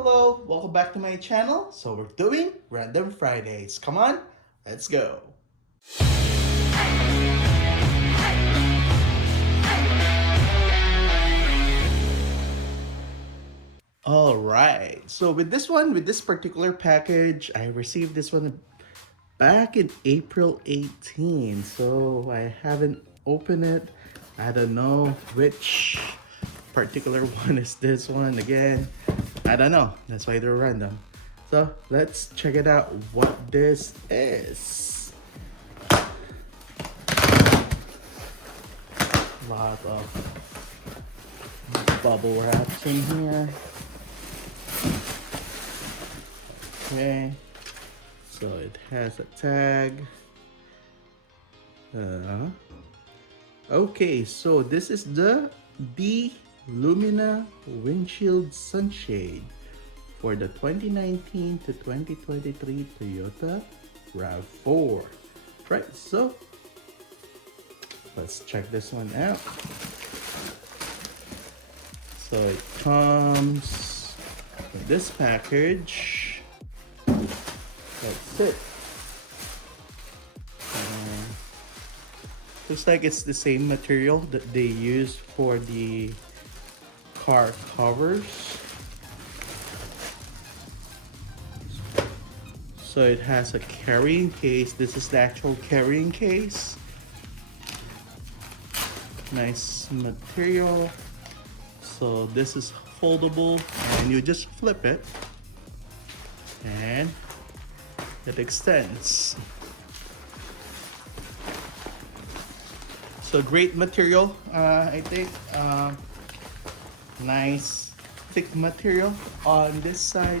Hello, welcome back to my channel. So we're doing Random Fridays. Come on, let's go. Alright, so with this particular package, I received this one back in April 18. So I haven't opened it. I don't know which particular one is this one again. I don't know. That's why they're random. So let's check it out what this is. Lot of bubble wraps in here. Okay. So it has a tag. Okay, so this is the D Lumina Windshield Sun Shade for the 2019 to 2023 Toyota RAV4. Right, so let's check this one out. So it comes with this package. That's it. Looks like it's the same material that they use for the car covers. So it has a carrying case. This is the actual carrying case. Nice material. So this is foldable and you just flip it and it extends. So great material, I think. Nice thick material on this side.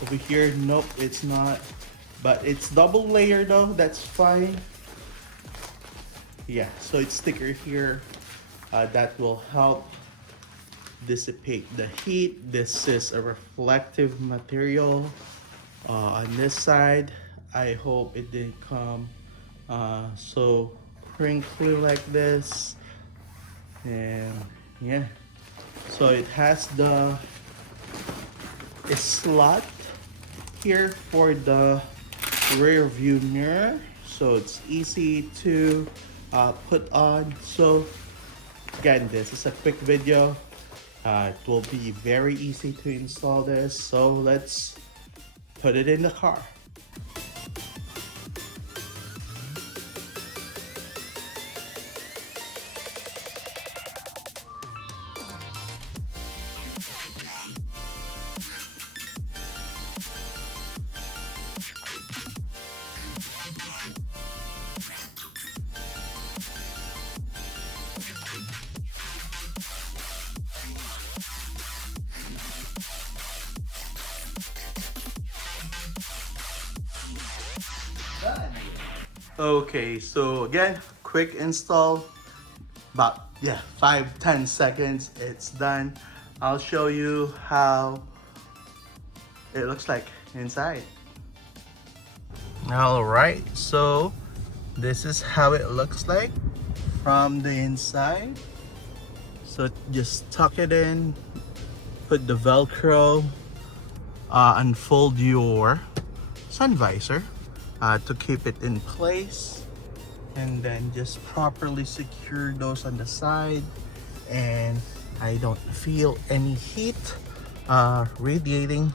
Over here, nope, it's not. But it's double layer though, that's fine. Yeah, so it's thicker here. That will help dissipate the heat. This is a reflective material on this side. I hope it didn't come so crinkly like this. And yeah, so it has the slot here for the rear view mirror, so it's easy to put on. So again, this is a quick video. It will be very easy to install this, so let's put it in the car. Okay, so again, quick install, about 5-10 seconds, it's done. I'll show you how it looks like inside. All right, so this is how it looks like from the inside. So just tuck it in, put the Velcro, unfold your sun visor to keep it in place, and then just properly secure those on the side. And I don't feel any heat radiating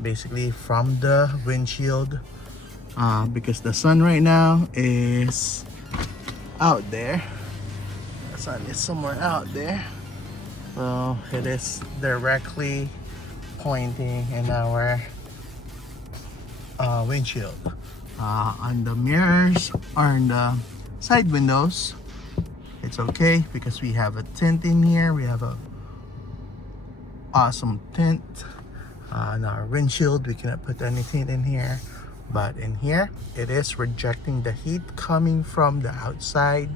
basically from the windshield because the sun right now is out there. The sun is somewhere out there, so it is directly pointing in our windshield. On the mirrors or on the side windows, it's okay because we have a tint in here. We have a awesome tint. On our windshield, we cannot put anything in here, but in here it is rejecting the heat coming from the outside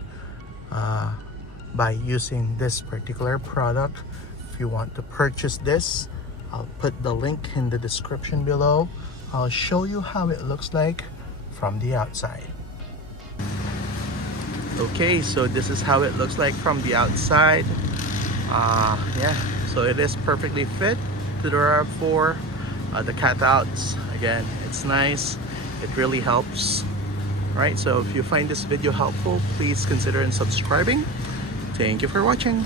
by using this particular product. If you want to purchase this, I'll put the link in the description below. I'll show you how it looks like from the outside. Okay, so this is how it looks like from the outside. Yeah, so it is perfectly fit to the RAV4. The cutouts, again, it's nice. It really helps. Right, so if you find this video helpful, please consider subscribing. Thank you for watching.